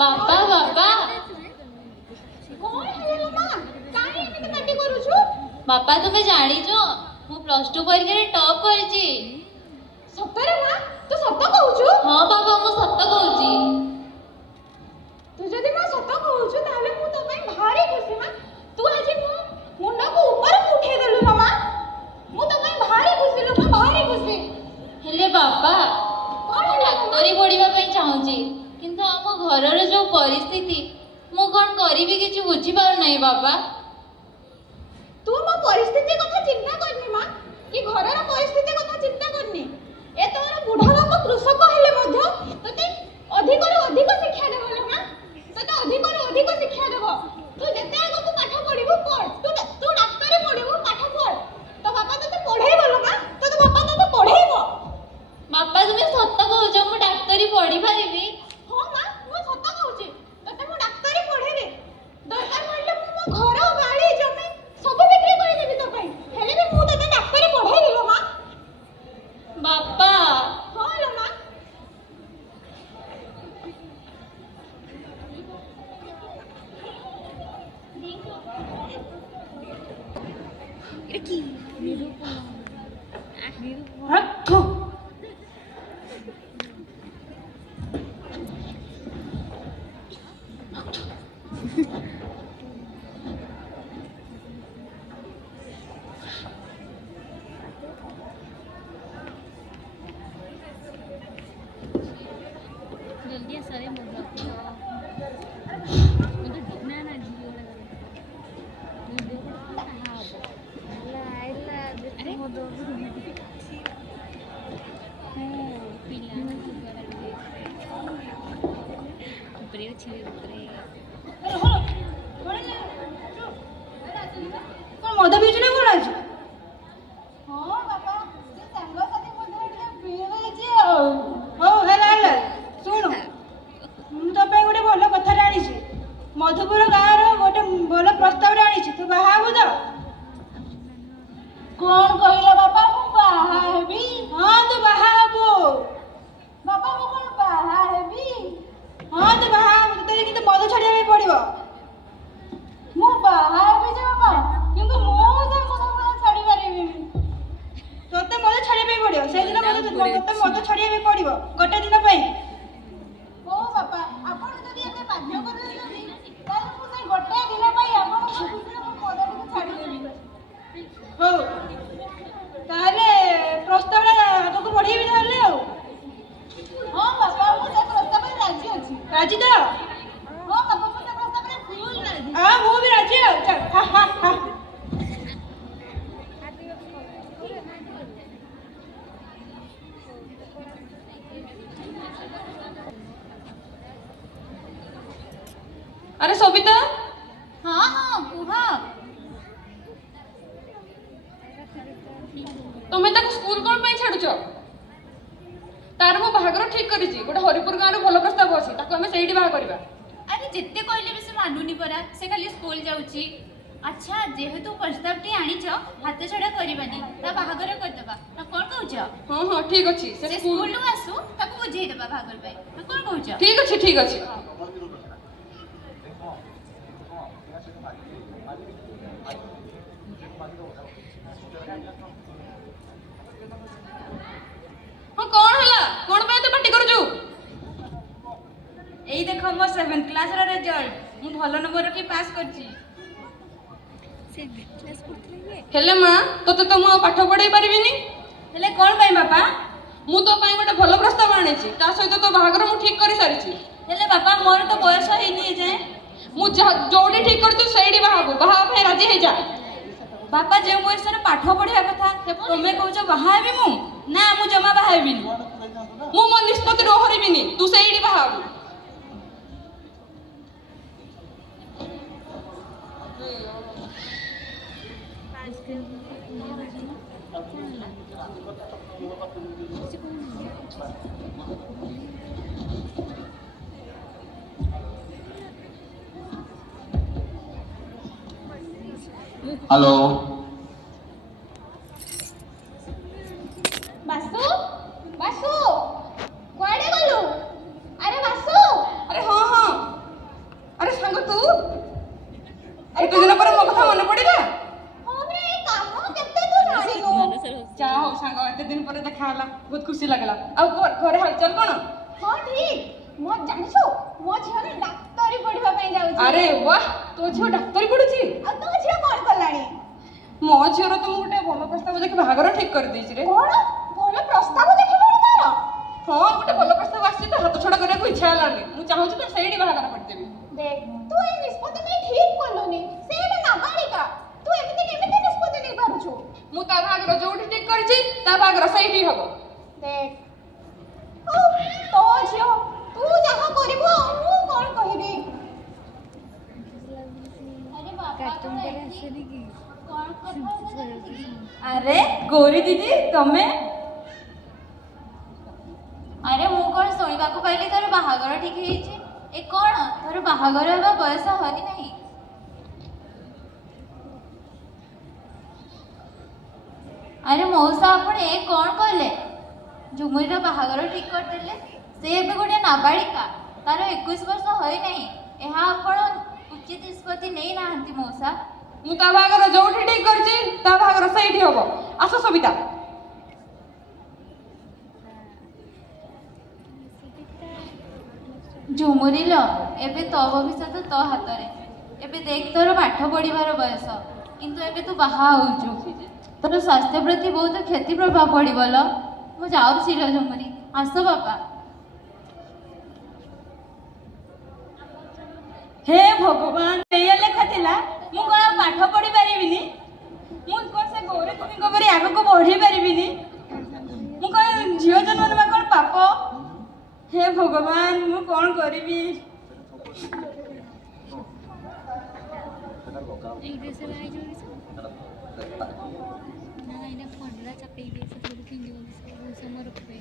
ବାପା ବାପା ବାପା ତୁମେ ଜାଣିଛ ମୁଁ +2 ପରୀକ୍ଷାରେ ଟପ୍ କରିଛି। ସତରେ ମା? ତୁ ସତ କହୁଛୁ? ହଁ ବାବା ମୁଁ ସତ କହୁଛି। ତୁ ଯଦି ମା ସତ କହୁଛୁ ତାହେଲେ ମୁଁ ତୋ ପାଇଁ ଭାରି ଖୁସି ମା। ତୁ ଆଜି ମୋ ମୁଣ୍ଡକୁ ଉପରକୁ ଉଠେଇ ଦେଲୁ ନା ମା। ମୁଁ ତୋ ପାଇଁ ଭାରି ଖୁସି ଲୋ ମା, ଭାରି ଖୁସି। ହେଲେ ବାପା ମୁଁ ଡାକ୍ତରୀ ପଢିବା ପାଇଁ ଚାହୁଁଛି, କିନ୍ତୁ ଆମ ଘରର ଯୋଉ ପରିସ୍ଥିତି ମୁଁ କଣ କରିବି କିଛି ବୁଝିପାରୁନାହିଁ ବାପା। ତୁ ମୋ ପରିସ୍ଥିତି କଥା ଚିନ୍ତା କରନି ମା, କି ଘରର ପରିସ୍ଥିତି କଥା ଚିନ୍ତା କରନି। ଏ ତୋର ବୁଢା ବାପା କୃଷକ ହେଲେ ମଧ୍ୟ ତତେ ଅଧିକରୁ ଅଧିକ ଶିକ୍ଷା ଦେବ ଲୋ ମା। ତତେ ଅଧିକରୁ ଅଧିକ ଶିକ୍ଷା ଦେବ। ତୁ ଯେତେ ଆଗକୁ ପାଠ ପଢିବୁ ପଢ, ତୁ ଡାକ୍ତରୀ ପଢିବୁ, ପାଠ ପଢ। ତୋ ବାପା ତତେ ପଢେଇବ ଲୋ ମା, ତୋ ବାପା ତତେ ପଢେଇବ। ବାପା ତୁମେ ସତ କହୁଛ ମୁଁ ଡାକ୍ତରୀ ପଢିପାରିବି? ହଁ ମା, ମୁଁ ସତ କହୁଛି। ତତେ ମୁଁ ଡାକ୍ତରୀ ପଢେଇବି। ଦରକାର ପଡ଼ିଲେ ମୁଁ ମୋ ଘର, ଗାଡି, ଜମି ସବୁ ବିକ୍ରି କରିଦେବି ତୋ ପାଇଁ। ହେଲେ ବି ମୁଁ ତତେ ଡାକ୍ତରୀ ପଢେଇବି ଲୋ ମା। ବାପା ହଁ ଲୋ ମା। जल्दी सारे ମଦ ପିଉଛୁ ନା କଣ ଅଛି? ହଁ ବାପା, ସେ ସାଙ୍ଗସାଥି ମଧ୍ୟରେ ଟିକେ ପିଇ ଦେଇଛି ଆଉ। ହଉ ହେଲା ହେଲା, ଶୁଣୁ ମୁଁ ତୋ ପାଇଁ ଗୋଟେ ଭଲ କଥାଟା ଆଣିଛି। ମଧୁପୁର ଗାଁର ଗୋଟେ ଭଲ ପ୍ରସ୍ତାବଟା ଆଣିଛି, ତୁ ବାହା ହବୁ ତ? କଣ କହିଲ ବାପା, ମୁଁ ବାହା ହେବି? ହଁ ତୁ ବାହା ହବୁ। ବାପା ମୁଁ କଣ ବାହା ହେବି? ହଁ ତୁ ବାହା ହବୁ, ତତେ କିନ୍ତୁ ମଦ ଛାଡିବା ପାଇଁ ପଡିବ। ମୁଁ ବାହା ହେବି ଯେ ବାପା, କିନ୍ତୁ ମୁଁ ସେ ମଦ ଛାଡି ପାରିବିନି। ତତେ ମଦ ଛାଡିବା ପାଇଁ ପଡିବ, ସେଇଦିନ ତତେ ମଦ ଛାଡିବା ପାଇଁ ପଡିବ ଗୋଟେ ଦିନ ପାଇଁ। ହଉ ବାପା, ଆପଣ ଯଦି ଏତେ ବାଧ୍ୟ କରୁଛନ୍ତି ତାହେଲେ ମୁଁ ସେଇ ଗୋଟେ ଦିନ ପାଇଁ ଆପଣଙ୍କ ଖୁସିରେ ମୁଁ ମଦଟିକୁ ଛାଡିଦେବି। ହଉ ତାହେଲେ ପ୍ରସ୍ତାବଟା ଆଗକୁ ବଢେଇବି ତାହେଲେ ଆଉ। ହଁ ବାପା, ମୁଁ ସେ ପ୍ରସ୍ତାବରେ ରାଜି ଅଛି। ରାଜି ତ? ହଁ ବାପା, ମୁଁ ସେ ପ୍ରସ୍ତାବରେ ଫୁଲ୍ ରାଜି। ହଁ ମୁଁ ବି ରାଜି ଆଉ। ଚାଲ ହା ହା ହା। अरे सबिता, ହଁ ହଁ କୁହ। तुम स्कूल कौन पे छाड़ुच? तार मो बाहागर ठीक करिछि, गोटे हरिपुर गाँव भल प्रस्ताव अछि, ताको हमें सेठी बाहा करबा। अरे जिते कहले भी से मानुनी परा, से खाली स्कूल जाउची। अच्छा जेहेतु प्रस्ताव टी आनीछ, हाथ छड़ा करबानी, ता बाहागर करदबा ना कोन कहउछ? हाँ हाँ ठीक अछि, से स्कूल आसु ताको बुझेई देबा बाहागर पाई ना कोन कहउछ? ठीक अछि ठीक अछि। हाँ कौन हला, कौन पे तो पार्टी करूछु? एई देखो मोर 7th क्लास रो रिजल्ट, मु भलो नंबर रखी पास करछि। से क्लास पढ़थले ये हेले मां तोते तो मु पाठ पढ़ाई परिबिनी। हेले कोन पई बापा? मु तो पई गोटे भल प्रस्ताव आनिछि, ता सहित तो बाहागर मु ठीक करि सारिछि। हेले बापा मोर तो बयस हेनी जे। मु जोडी ठीक करतु सेडी बाहाबु, बाहा पे राजी हे जा। बापा जे बयस रे पाठ पढ़िया कथा, तमे कहउछ बाहा हेबी मु? ना मु जमा बाहा हेबिनी। मु मो निष्पत्ति रोहरिबिनी, तू सेडी बाहाबु। हेलो बासु, बासु कुआडे गलु? अरे बासु, अरे हाँ हाँ हलचल कौन? हाँ ठीक मो जानिछु मो झियो डाक्टरी पढ़िबा पई जाउछि अरे वाह तो झियो डाक्टरी पढुची आ तो झियो कोन कलाणी मो झियोर तो गोटे भल प्रस्ताव देखि बाहागर ठीक कर देछि रे कोन भल प्रस्ताव देखिबो तार हाँ गोटे भल प्रस्ताव आछि तो हाथ छड़ा करबा इच्छा हलानी मु चाहूछि तो सेडी बाहागर पडतेबी देख तू ए निष्पत्ति नहीं ठीक करलुनी सेटा नाबालिका तू एमिति केमिति निष्पत्ति नहीं पारुछु मु ता बाहागर जोठी ठीक करछि ता बाहागर सेडी हबो देख ओ तो झियो तू जहाँ करिबो मु कोन कहिबी अरे बाबा कार्टून पर आसली कि कौन କଥା ହଉଛନ୍ତି? अरे गौरी दीदी तमे ଆରେ ମୁଁ କଣ ଶୁଣିବାକୁ ପାଇଲି ତୋର ବାହାଘର ଠିକ ହେଇଛି ଏ କଣ ତୋର ବାହାଘର ହେବା ବୟସ ହୋଇନାହିଁ ଆରେ ମଉସା ଆପଣ ଏ କଣ କଲେ ଝୁମୁରିର ବାହାଘର ଠିକ କରିଦେଲେ ସେ ଏବେ ଗୋଟେ ନାବାଳିକା ତାର 21 ବର୍ଷ ହୋଇନାହିଁ ଏହା ଆପଣ ଉଚିତ ନିଷ୍ପତ୍ତି ନେଇନାହାନ୍ତି ମଉସା मु ता बाहागर जोठी ठीक करछि ता बाहागर सेडी हबो आस सबिता ଝୁମୁରିଲ ଏବେ ତୋ ଭବିଷ୍ୟତ ତୋ ହାତରେ ଏବେ ଦେଖ ତୋର ପାଠ ପଢ଼ିବାର ବୟସ କିନ୍ତୁ ଏବେ ତୁ ବାହା ହଉଛୁ ତୋର ସ୍ୱାସ୍ଥ୍ୟ ପ୍ରତି ବହୁତ କ୍ଷତି ପ୍ରଭାବ ପଡ଼ିବ ଲୋ ମୁଁ ଯାଉଛି ଲୋ ଝୁମୁରି ଆସ ବାପା हे भगवान एया लेखा थिला मु कोन पाठ पढ़ी परिबिनी मु कोन से गौरी कुमी को परी आगो को बढ़ी परिबिनी मु कोन झियो जन्म में कोन पाप हे भगवान मु कोन करिबी एक ड्रेस लाई जो ना इना फंडला चपेई दे से थोड़ी पिंडी वो समर पे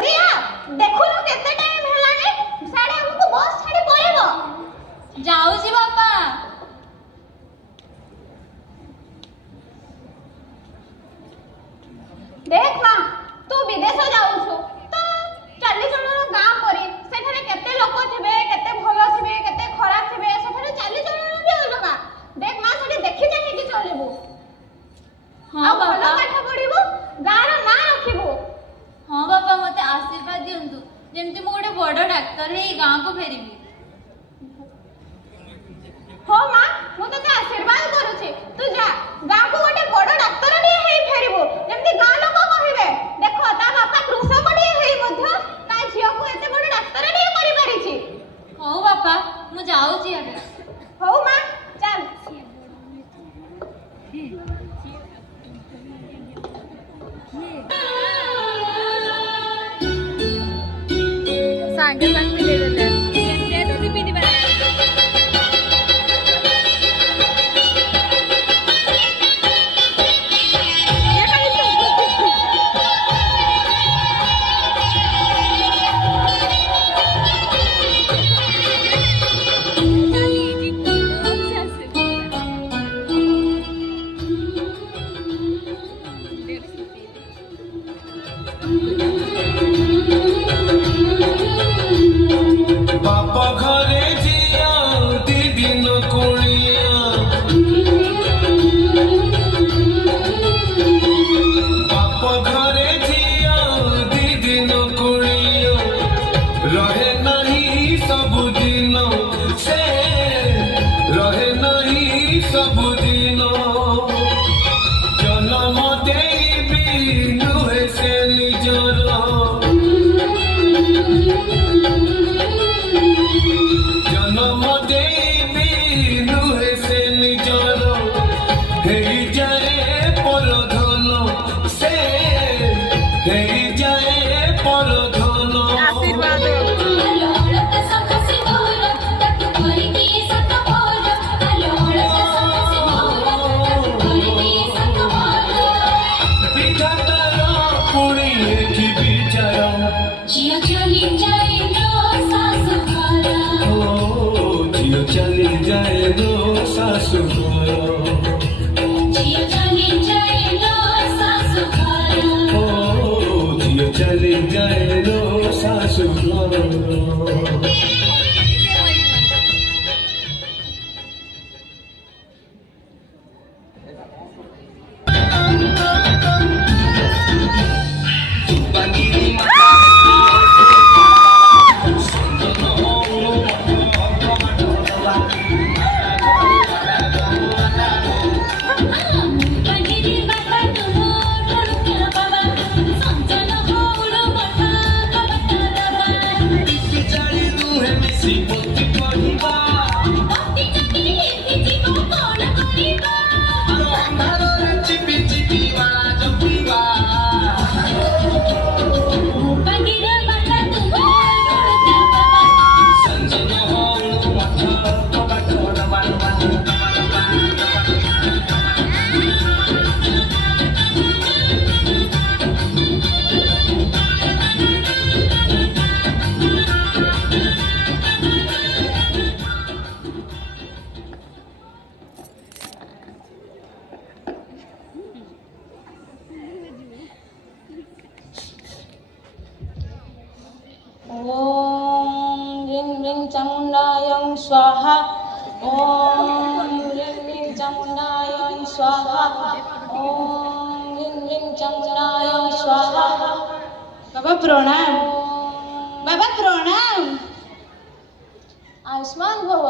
रिया देखो न केते टाइम हेलानी साडे हमको बस छाडी पळेबो ଯାଉଛି ବାପା देख मां तू विदेश जाउछु तो चाली जणर गां परी सेठारे केते लोक थिबे केते भलो थिबे केते खराब थिबे सेठारे चाली जणर भी अलगा देख मां सेठी देखि जाहि कि चलिबो ହଁ भलो ବାପା पाठ पढिबो गां रो ना रखिबो ହଁ ବାପା ମୋତେ ଆଶୀର୍ବାଦ ଦିଅନ୍ତୁ ଯେମିତି ମୁଁ ଗୋଟେ ବଡ଼ ଡାକ୍ତର ହେଇ ଗାଁକୁ ଫେରିବି हो मां मु तते आशीर्वाद करूछि तू जा गां को गोटे बड़ डाक्टर नि हेई फेरिबो जेमति गां लोक कहिबे देखो ता बापा कृषक नि हेई मध्य ता झियो को एते बड़ डाक्टर नि करि परिछि ହଉ ବାପା ମୁଁ ଯାଉଛି ଏବେ हो मां चल सांगे सांग ले ले केते तो पिनी बा बाप घरे जिया दी दिन कुड़िया बाप घरे जिया दी दिन कुड़िया रहे नहीं सब दिन से रहे नहीं सब दिन जन्म देवी नुहे से निजर जन्म देवी नुहे से निजर हेई जाए पर धन से हेई जाए पर धन आशीर्वाद विधातार पुणी एठी विचार ଝିଅ ଚଲି ଯାଇଲୋ ଶାଶୁ ଘର झियो चली जाए नो सासु घर ଝିଅ ଚଲି ଯାଇଲୋ ଶାଶୁ ଘର झियो चली जाए नो सासु घर ओम ह्रीं ह्रीं चामुंडायं स्वाहा। ओम ह्रीं ह्रीं चामुंडायं स्वाहा। ओम ह्रीं ह्रीं चामुंडायं स्वाहा। बाबा प्रणाम। बाबा प्रणाम। आयुष्मान भव।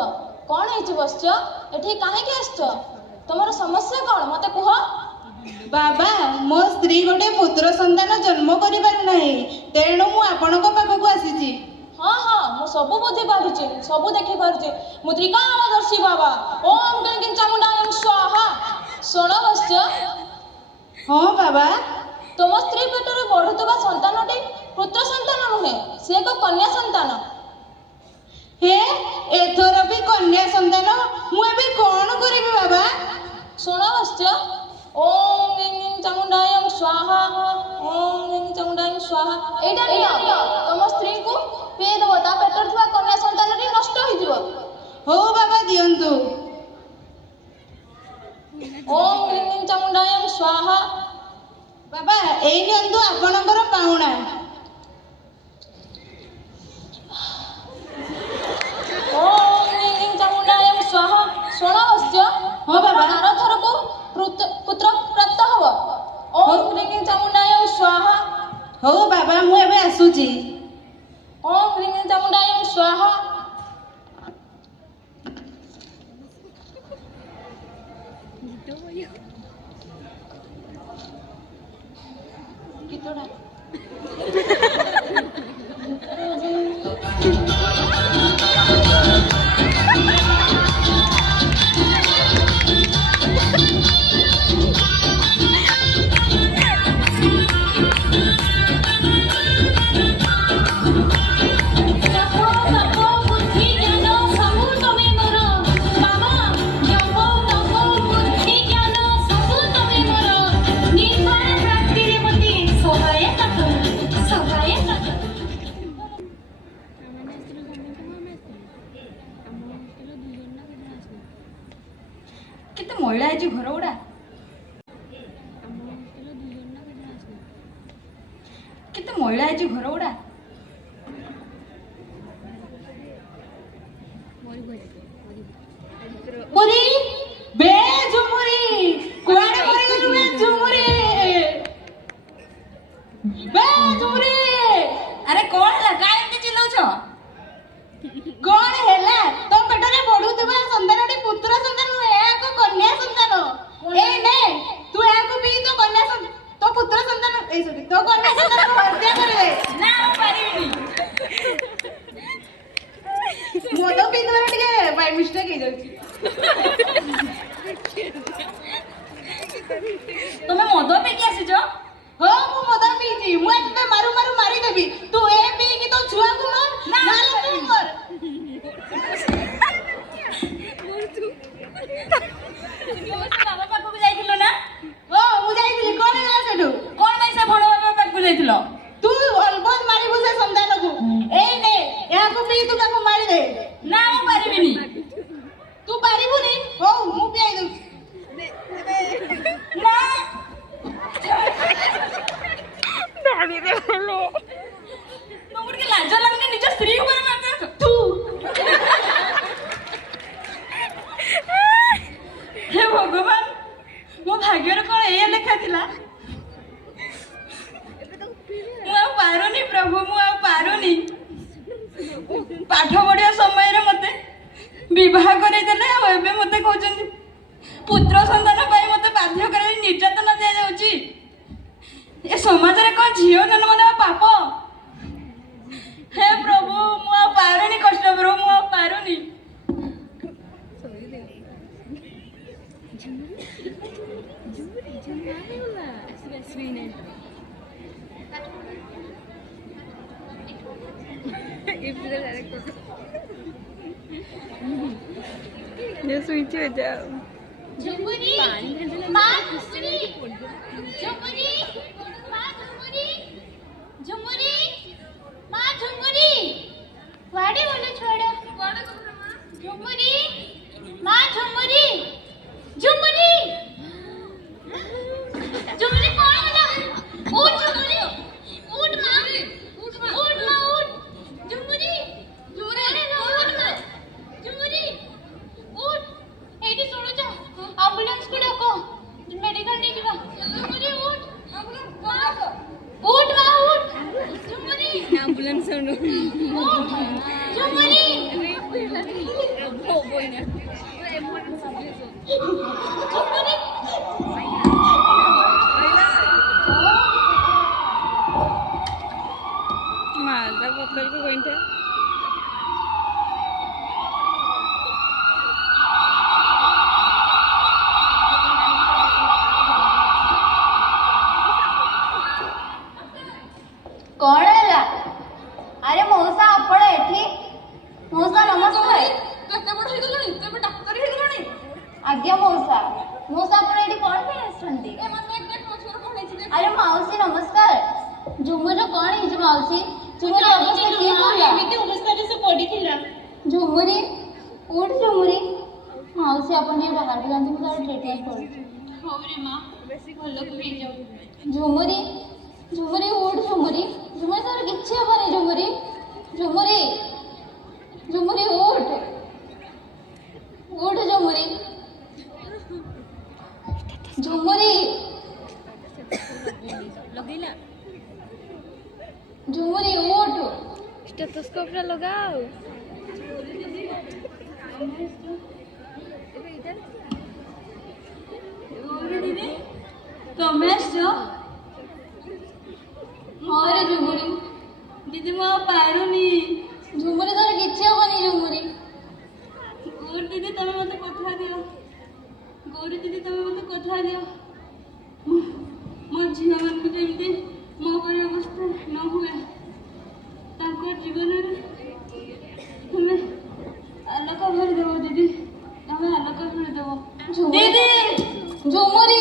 कौन है बसच एठी काहेकि आसछ? तमर समस्या कौन मते कुह। बाबा मो स्त्री गोटे पुत्र संतान जन्म करि पारु नाही, तेणु मु आपणको पाखकु आसीची। हाँ हाँ मु सबु बुझी पारुची, सबु देखि पारुची। मु त्रिकालदर्शी बाबा। ओम ह्रीं ह्रीं चामुंडायं स्वाहा। सुन बसच। हाँ बाबा। तुम स्त्री पेटर बढ़ुवा संतानटी पुत्र संतान नुहे, से एक कन्या संतान। हे एथर भी कन्या संतान, मु एबे कोन करिबि बाबा? सुन बसच। ओम ह्रीं ह्रीं चामुंडायं स्वाहा। ओम ह्रीं ह्रीं चामुंडायं स्वाहा। एटा नियो तुम स्त्री को पिए दबो, ता पेटर थिबा कन्या संतानटी नष्ट होइदिबो। हो बाबा दियंतु। ओम ह्रीं ह्रीं चामुंडायं स्वाहा। बाबा एई नियंतु आपणकर पाउणा। ओम ह्रीं ह्रीं चामुंडायं स्वाहा। सुन बसच। हाँ बाबा आर थर को पुत्र प्राप्त हबो। ओम ह्रीं ह्रीं चामुंडायं स्वाहा। हो बाबा मु एबे आसुची। ओम ह्रीं ह्रीं चामुंडायं स्वाहा। कितोडा କେତେ ମଇଳା ହେଇଛି ଘର ଗୁଡ଼ା। କେତେ ମଇଳା ହେଇଛି ଘର ଗୁଡ଼ା। मुरी बे झुमुरी कुआडे मरि गेलु बे झुमुरी। बे झुमुरी अरे कौन है का एमती चिल्लाउछ? कोन हैला तो पेटरे बढुतबा संतानटी पुत्र संतान एको कन्या संतान। ए ने तू एको भी तो कन्या तो पुत्र संतान ए सॉरी तो कन्या संतान को हत्या करबे ना पारिबिनी। मोदो पिंदर टिके बाय मिस्टेक हे जाउची। तुम मद पे आसीच? हो मु मद पीची, मु एते मारू मारू मारी देबी। तू ए पी की तो छुआ को मार ना तू मर। बाबा पाखु जाइथिलो ना? ओ मु जाइथिली कोन ହେଲା सेठू। कौन भाई से भण बाबा पाखु जाइथिलो? तू अलबत मारिबु से संतान को। ए ने या को पी तू ताको मारी दे। ना मु पारिबिनी। तू पारिबुनी हो मु पियाई दउ। ना दाबी दे बोलो। तुमके लाज लागने निज स्त्री ऊपर मारते तू हे भगवान मो भाग्यर कौन ये लेखा थिला? मु आ पारुनी प्रभु, मु आ पारुनी। पाठ पढ़िया समय रे मते विवाह करे देले आ एबे मते कहउछन पुत्र संतान पाई मते बाध्य करे निर्यातना दिया जाउची। ए समाज रे कोन झियो जन्म देवा पाप। हे प्रभु मु आ पारुनी कष्ट प्रभु, मु आ पारुनी। ये स्विच हो जाओ। झुमुरी माँ झुमुरी झुमुरी माँ झुमुरी झुमुरी माँ झुमुरी वाड़े बोले छोड़ा झुमुरी माँ झुमुरी झुमुरी झुमुरी कौन बोला? उठ झुमुरी उठ माँ उठ माँ उठ ambulance sound. Malda botol ko gointa. कौन है? अरे मौसा आपण एठी मौसा नमस्कार କେତେ ବଡ଼ ହେଇଗଲାଣି ତୁ ଏବେ ଡାକ୍ତର ହେଇଗଲାଣି आज्ञा मौसा मौसा आपण एठी कोण पे आछंती ଏ ମାନେ ଦେଖ ମୋ ଛୁଆର କଣ ହେଇଛି ଦେଖ अरे माउसी नमस्कार झुमुर कोण हिज माउसी झुमुर अवस्था की होला ଏମିତି ଅବସ୍ଥାରେ ସେ ପଡ଼ିଥିଲା। झुमुरी उठ झुमुरी माउसी आपण ये बाहर जांती मु तार ट्रीटमेंट करू ହଉ ରେ ମା ଭଲକୁ ହେଇଯାଉ। झुमुरी झुमुरी उठ झुमुरी झुमुरी तार किछि हबनी झुमुरी झुमुरी झुमुरी उठ उठ झुमुरी झुमुरी लगेला झुमुरी उठ स्टेथोस्कोप रा लगाओ ତମେ ଆସିଛ हाँ रे झुमुरी ଦିଦି ମୁଁ ଆଉ ପାରୁନି। झुमुरी तार किछि हबनी झुमुरी ଗୌରୀ ଦିଦି ତମେ ମତେ କଥା ଦିଅ। ଗୌରୀ ଦିଦି ତମେ ମତେ କଥା ଦିଅ। ମୋ ଝିଅମାନଙ୍କୁ ଯେମିତି ମୋ ପରି ଅବସ୍ଥା ନ ହୁଏ ତାଙ୍କ ଜୀବନରେ ତମେ ଆଲୋକ ଭରିଦେବ ଦିଦି। ତମେ ଆଲୋକ ଭରିଦେବ झुमुरी ଦିଦି। झुमुरी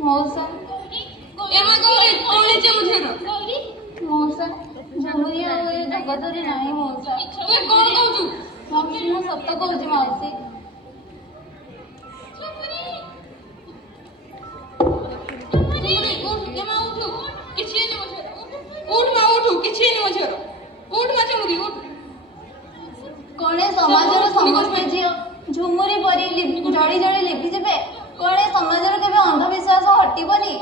मौसा ଏ ମା ଗୌରୀ କଣ ହେଇଛି ମୋ ଝିଅର मौसा झुमुरी आ ए जगतरे नाही मौसा ତୁ ଏ କଣ କହୁଛୁ माउसी मु सत्य कहूची माउसी ଉଠ ଏ ମା ଉଠୁ କିଛି ହେଇନି ମୋ ଝିଅର ଉଠ ମା ଉଠୁ କିଛି ହେଇନି ମୋ ଝିଅର ଉଠ ମା ଚମୁରି ଉଠ कोणे समाजर समस्त झियो झुमुरी परी जड़ी जड़ी लिपि जेबे कोणे समाजर केबे अंधविश्वास हटिबनी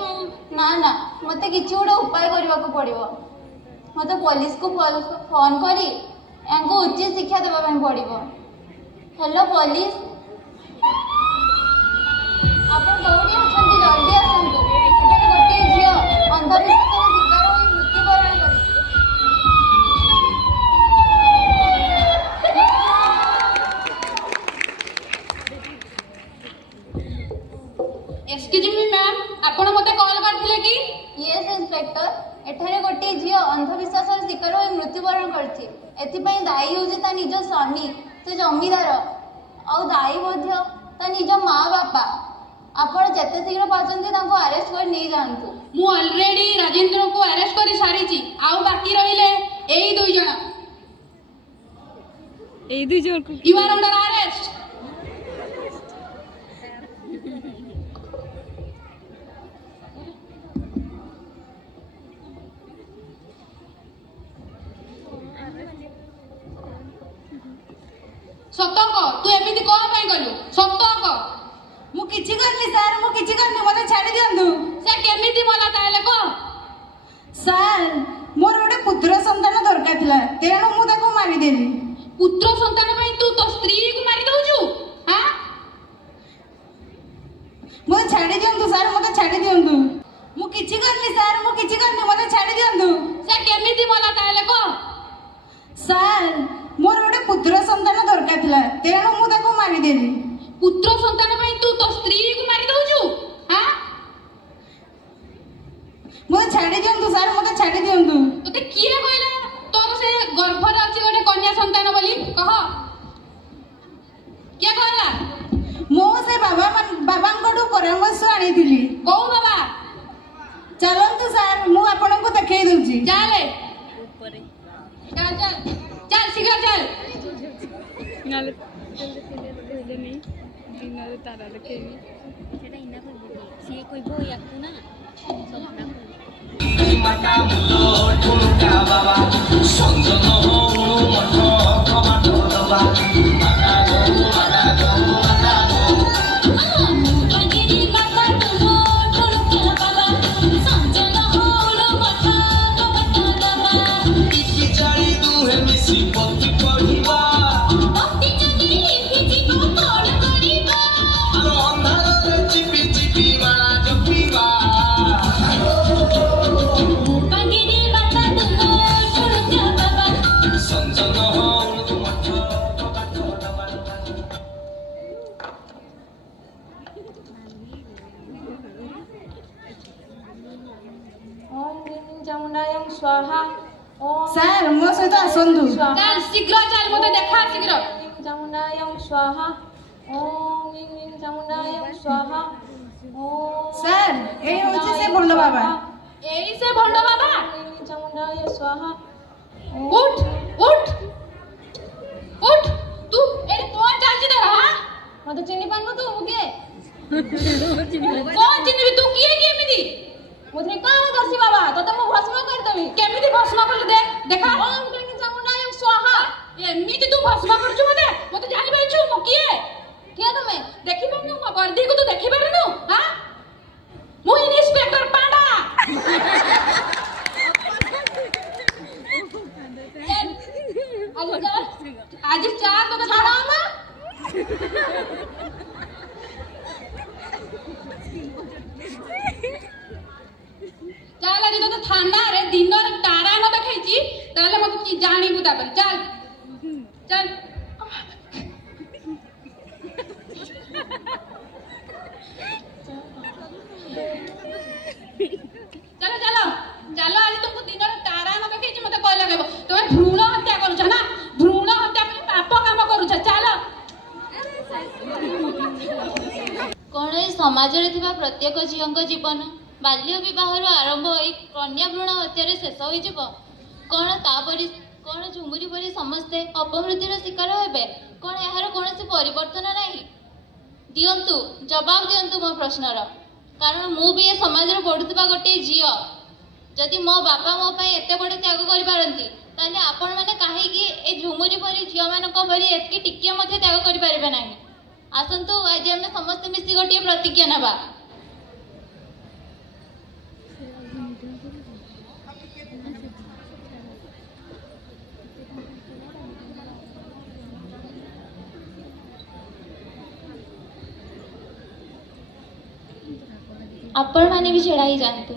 ना ना मते किछि उडे उपाय करबा को पड़िबो मते पुलिस को फोन करी एंको उचित शिक्षा देबा ପାଇଁ पड़िबो हेलो पुलिस आपण कोउडी अछंती जल्दी आसंतु एटा गोटे झियो अंधविश्वास शिकार होई मृत्युवरण करी एक्सक्यूज मी मैम आपण मते कॉल करथिले कि यस इंस्पेक्टर एठारे गोटे झियो अंधविश्वास शिकार होई मृत्युवरण करछि एथिपई दायी होउछि ता निज स्वामी से जमीदार आउ दायी मध्य ता निज माँ बापा आपण जेते शीघ्र पाचंती तांको अरेस्ट कर नहीं जानतु मु ऑलरेडी राजेंद्र को अरेस्ट करी सारी छी आउ बाकी रहिले एई दुई जना এই দুই জন को यू आर अंडर अरेस्ट सतक तू एमिति कोन पई गलु सतक ମୁଁ କିଛି କରିନି ସାର୍। ମୁଁ କିଛି କରିନି ମତେ ଛାଡ଼ି ଦିଅନ୍ତୁ से केमिति मला ताले को ସାର୍। ମୋର ଗୋଟେ ପୁତ୍ର ସନ୍ତାନ ଦରକାର ଥିଲା ତେଣୁ ମୁଁ ତାକୁ ମାରିଦେଲି। पुत्र संतान पई तू तो स्त्री को मारी दउछु हां ମୋତେ ଛାଡ଼ି ଦିଅନ୍ତୁ ସାର୍। ମୋତେ ଛାଡ଼ି ଦିଅନ୍ତୁ। ମୁଁ କିଛି କରିନି ସାର୍। ମୁଁ କିଛି କରିନି ମୋତେ ଛାଡ଼ି ଦିଅନ୍ତୁ से केमिति मला ताले को ସାର୍। ମୋର ଗୋଟେ ପୁତ୍ର ସନ୍ତାନ ଦରକାର ଥିଲା ତେଣୁ ମୁଁ ତାକୁ ମାରିଦେଲି। पुत्र संतान पई तू तो स्त्री को मारी दउछु हां ମୋତେ ଛାଡ଼ି ଦିଅନ୍ତୁ ସାର୍। ମୋତେ ଛାଡ଼ି ଦିଅନ୍ତୁ। तोते किए कहला तोर से गर्भ रे अछि गोटे कन्या संतान बोली कह के कहला ମୁଁ ସେ ବାବାଙ୍କଠୁ ପରାମର୍ଶ ଆଣିଥିଲି। को बाबा ଚାଲନ୍ତୁ ସାର୍ ମୁଁ ଆପଣଙ୍କୁ ଦେଖେଇ ଦେଉଛି। चले ऊपर चल चल चल शीघ्र चल नाले कहले नहीं दिनारे तारा देखेनी সেটা ইনা করব সে কইব ইয়াকু না সবটা মাতা মুলো ঠুনকা বাবা সঞ্জন মঠ কমাট বাবা মাতা গো মাতা গো মাতা গো গিরি মাতা গো ঠুনকা বাবা ଚାମୁଣ୍ଡାୟଂ ସ୍ୱାହା ଓଁ ସାର୍ ମୋ ସହିତ ଆସନ୍ତୁ। ଚାଲ ଶୀଘ୍ର ଚାଲ ମତେ ଦେଖା ଶୀଘ୍ର। ଚାମୁଣ୍ଡାୟଂ ସ୍ୱାହା ଓଁ ଇଂ ଇଂ ଚାମୁଣ୍ଡାୟଂ ସ୍ୱାହା ଓଁ ସାର୍ ଏଇ ହଉଛି ସେ ଭଣ୍ଡ ବାବା। ଏଇ ସେ ଭଣ୍ଡ ବାବା। ଚାମୁଣ୍ଡାୟ ସ୍ୱାହା ଉଠ ଉଠ ଉଠ ତୁ ଏଠି କଣ ଚାଲିଛି ତୋର ହାଁ? ମତେ ଚିହ୍ନି ପାରୁନୁ ତୁ ମୁଁ କିଏ? କଣ ଚିହ୍ନିବି ତୁ କିଏ କି ଏମିତି? ମୁଁ ଥିରେ କାଣ ଦର୍ଶି ବାବା ତତେ ମୁଁ ଭସ୍ମ କରିଦେବି। କେମିତି ଭସ୍ମ କଲୁ ଦେଖା। ଓଁ ଇଂ ଚାମୁଣ୍ଡାୟଂ ସ୍ୱାହା। ଏମିତି ତୁ ଭସ୍ମ କରୁଛୁ ମତେ ଜାଣିପାରୁଛୁ ମୁଁ କିଏ? କିଏ ତମେ? ଦେଖିପାରୁନୁ ମୋ ବର୍ଦ୍ଧିକୁ ତୁ ଦେଖିପାରୁନୁ ହାଁ? ମୁଁ ଇନ୍ସପେକ୍ଟର ପାଣ୍ଡା। ଆଜି ଚାଲ ତତେ ଛାଡ଼ ଆମା। ଚାଲ ଆଜି ତତେ ଥାନାରେ ଦିନରେ ତାରା ନ ଦେଖେଇଛି ତାହେଲେ ମତେ ଜାଣିବୁ ତାପରେ ଚାଲ ଚାଲ। ଚାଲ ଚାଲ ଚାଲ ଆଜି ତମକୁ ଦିନରେ ତାରା ନ ଦେଖେଇଛି ମତେ କହି ଲଗେଇବ। ତମେ ଭ୍ରୂଣ ହତ୍ୟା କରୁଛ ନା ଭ୍ରୂଣ ହତ୍ୟା ପାଇଁ ପାପ କାମ କରୁଛ। ଚାଲ। କ'ଣ ଏ ସମାଜରେ ଥିବା ପ୍ରତ୍ୟେକ ଝିଅଙ୍କ ଜୀବନ ବାଲ୍ୟ ବିବାହରୁ ଆରମ୍ଭ ହୋଇ କନ୍ୟା ଭ୍ରୂଣ ହତ୍ୟାରେ ଶେଷ ହୋଇଯିବ? କ'ଣ ତାପରି କ'ଣ ଝୁମୁରି ପରି ସମସ୍ତେ ଅପମୃତ୍ୟୁର ଶିକାର ହେବେ? କ'ଣ ଏହାର କୌଣସି ପରିବର୍ତ୍ତନ ନାହିଁ? ଦିଅନ୍ତୁ ଜବାବ ଦିଅନ୍ତୁ ମୋ ପ୍ରଶ୍ନର। କାରଣ ମୁଁ ବି ଏ ସମାଜରେ ପଢ଼ୁଥିବା ଗୋଟିଏ ଝିଅ। ଯଦି ମୋ ବାପା ମୋ ପାଇଁ ଏତେ ବଡ଼ ତ୍ୟାଗ କରିପାରନ୍ତି ତାହେଲେ ଆପଣମାନେ କାହିଁକି ଏ ଝୁମୁରି ପରି ଝିଅମାନଙ୍କ ଭଳି ଏତିକି ଟିକିଏ ମଧ୍ୟ ତ୍ୟାଗ କରିପାରିବେ ନାହିଁ? ଆସନ୍ତୁ ଆଜି ଆମେ ସମସ୍ତେ ମିଶି ଗୋଟିଏ ପ୍ରତିଜ୍ଞା ନେବା। ଆପଣମାନେ ବି ଛିଡ଼ା ହେଇଯାଆନ୍ତୁ।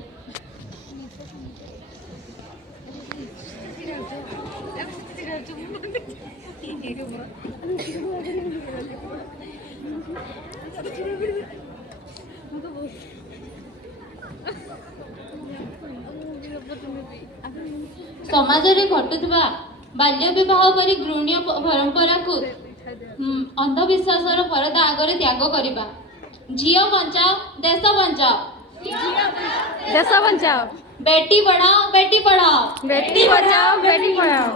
ସମାଜରେ ଘଟୁଥିବା ବାଲ୍ୟ ବିବାହ ପରି ଘୃଣ୍ୟ ପରମ୍ପରାକୁ ଅନ୍ଧବିଶ୍ୱାସର ପରଦା ଆଗରେ ତ୍ୟାଗ କରିବା। ଝିଅ ବଞ୍ଚାଅ ଦେଶ ବଞ୍ଚାଅ। ଦେଶ ବଞ୍ଚାଅ। ବେଟି ପଢ଼ାओ ବେଟି ପଢ଼ାओ। ବେଟି ବଚାओ ବେଟି ପଢ଼ାओ।